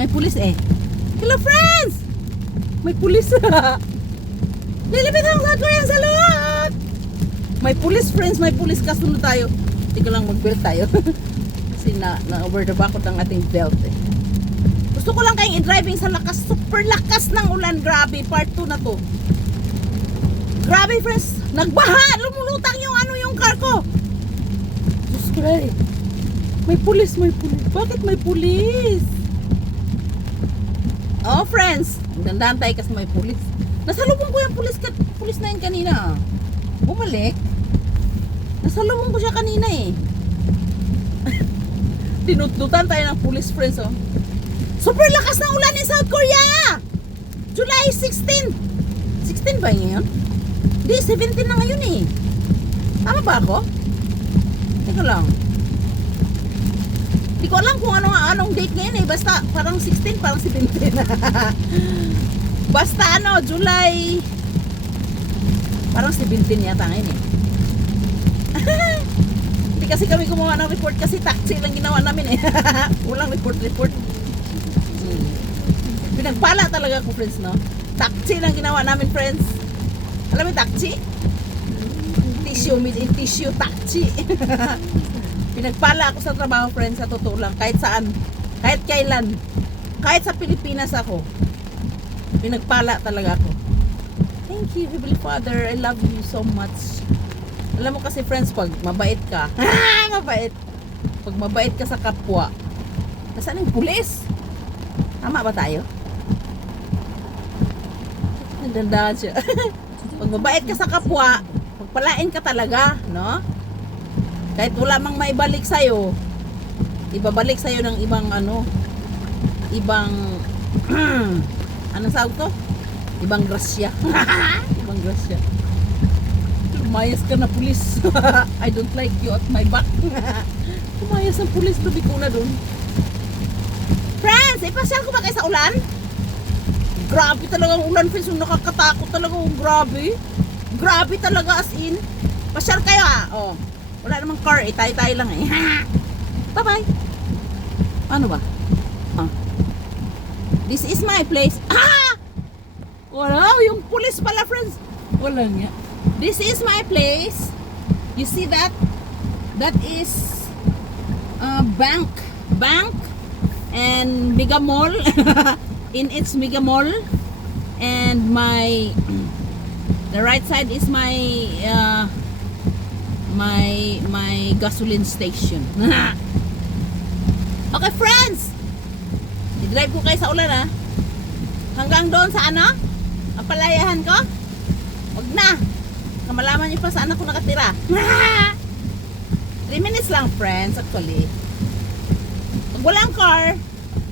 May pulis eh. Hello friends! May pulis. Lilipit ang South Korean salute! May pulis friends, may pulis. Kasunod tayo. Hindi ko lang mag-belt tayo. Kasi na-over the back ng ating belt eh. Gusto ko lang kayong i-driving sa lakas. Super lakas ng ulan. Grabe. Part 2 na to. Grabe friends. Nagbaha. Lumulutang yung car ko. Diyos ko eh. May pulis, may pulis. Bakit may pulis? Oh friends. Dandahan tayo kasi may pulis. Nasalubong ko yung pulis na yun kanina. Bumalik. Nasalubong ko siya kanina eh. Dinutdutan tayo ng pulis friends oh. Super lakas ng ulan in South Korea. July 16. 16 ba ngayon? Hindi, 17 na ngayon eh. Tama ba ako? Teka lang. Hindi ko alam kung anong date ngayon eh. Basta parang 16, parang 17. Basta July. Parang 17 yata ngayon eh. Hindi kasi kami gumawa ng report kasi taxi lang ginawa namin eh. Walang report. Pinagpala talaga ko friends no. Taxi lang ginawa namin friends. Alam mo taxi? Tissue taxi. Pinagpala ako sa trabaho friends, sa totoo lang. Kahit saan, kahit kailan, kahit sa Pilipinas ako, pinagpala talaga ako. Thank you Heavenly Father, I love you so much. Alam mo kasi friends, pag mabait ka, mabait. Pag mabait ka sa kapwa, nasaan yung pulis? Tama ba tayo? Nagdandahan siya. Pag mabait ka sa kapwa, pagpalain ka talaga, no? Kahit wala mang maibalik sa'yo, ibabalik sa'yo ng ibang ibang anong sawag to? Ibang grasya. Ibang grasya. Lumayas ka na pulis. I don't like you at my back. Lumayas ang pulis, tabi ko na dun. Friends, ipasyal ko ba kayo sa ulan? Grabe talaga ang ulan, friends. Yung nakakatakot talaga. Oh, grabe. Grabe talaga as in. Pasyal kayo oh. Wala namang car eh. Tayo-tayo lang eh. Bye-bye. Ano ba? This is my place. Wow, yung pulis pala friends. Wala nga. This is my place. You see that? That is bank and mega mall. In its mega mall. And the right side is my my gasoline station. Okay friends, i-drive ko kayo sa ulan hanggang doon sa ang palayahan ko. Wag na, kamalaman nyo pa saan ako nakatira. 3 minutes lang friends actually. Pag walang car,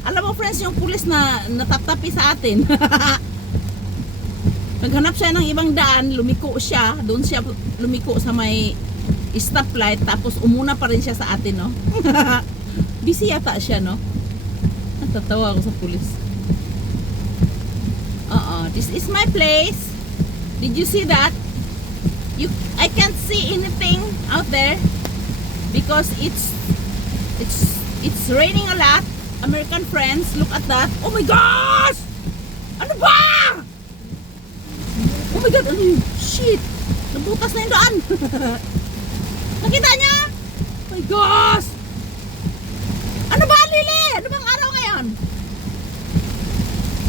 alam mo friends, yung pulis na natatapi sa atin. Naghanap siya ng ibang daan, lumiko siya, doon siya lumiko sa may stoplight, tapos umuna pa rin siya sa atin, no? Busy yata siya, no? Natatawa ako sa pulis. This is my place. Did you see that? I can't see anything out there because it's raining a lot. American friends, look at that. Oh my gosh! Ano ba? Oh my god, ano yun? Shit! Nabutas na yung daan. Nakita niya? Oh my gosh! Ano ba, Lili? Ano bang araw ngayon?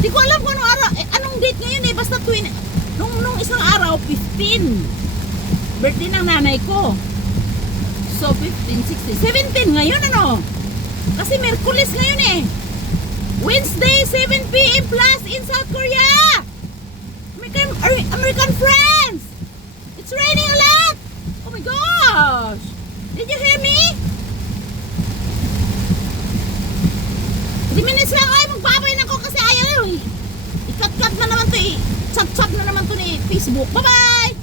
Di ko alam kung anong araw. Anong date ngayon eh? Basta nung isang araw, 15. Birthday ng nanay ko. So, 15, 16, 17 ngayon Kasi Merkulis ngayon eh. Wednesday, 7 p.m. plus in South Korea. American friends. It's raining a lot. Oh my gosh. Did you hear me? 3 minutes lang. Ay, magbabay na ko kasi ayaw. Ikat-kat na naman to eh. Chat-chat na naman to ni Facebook. Bye-bye.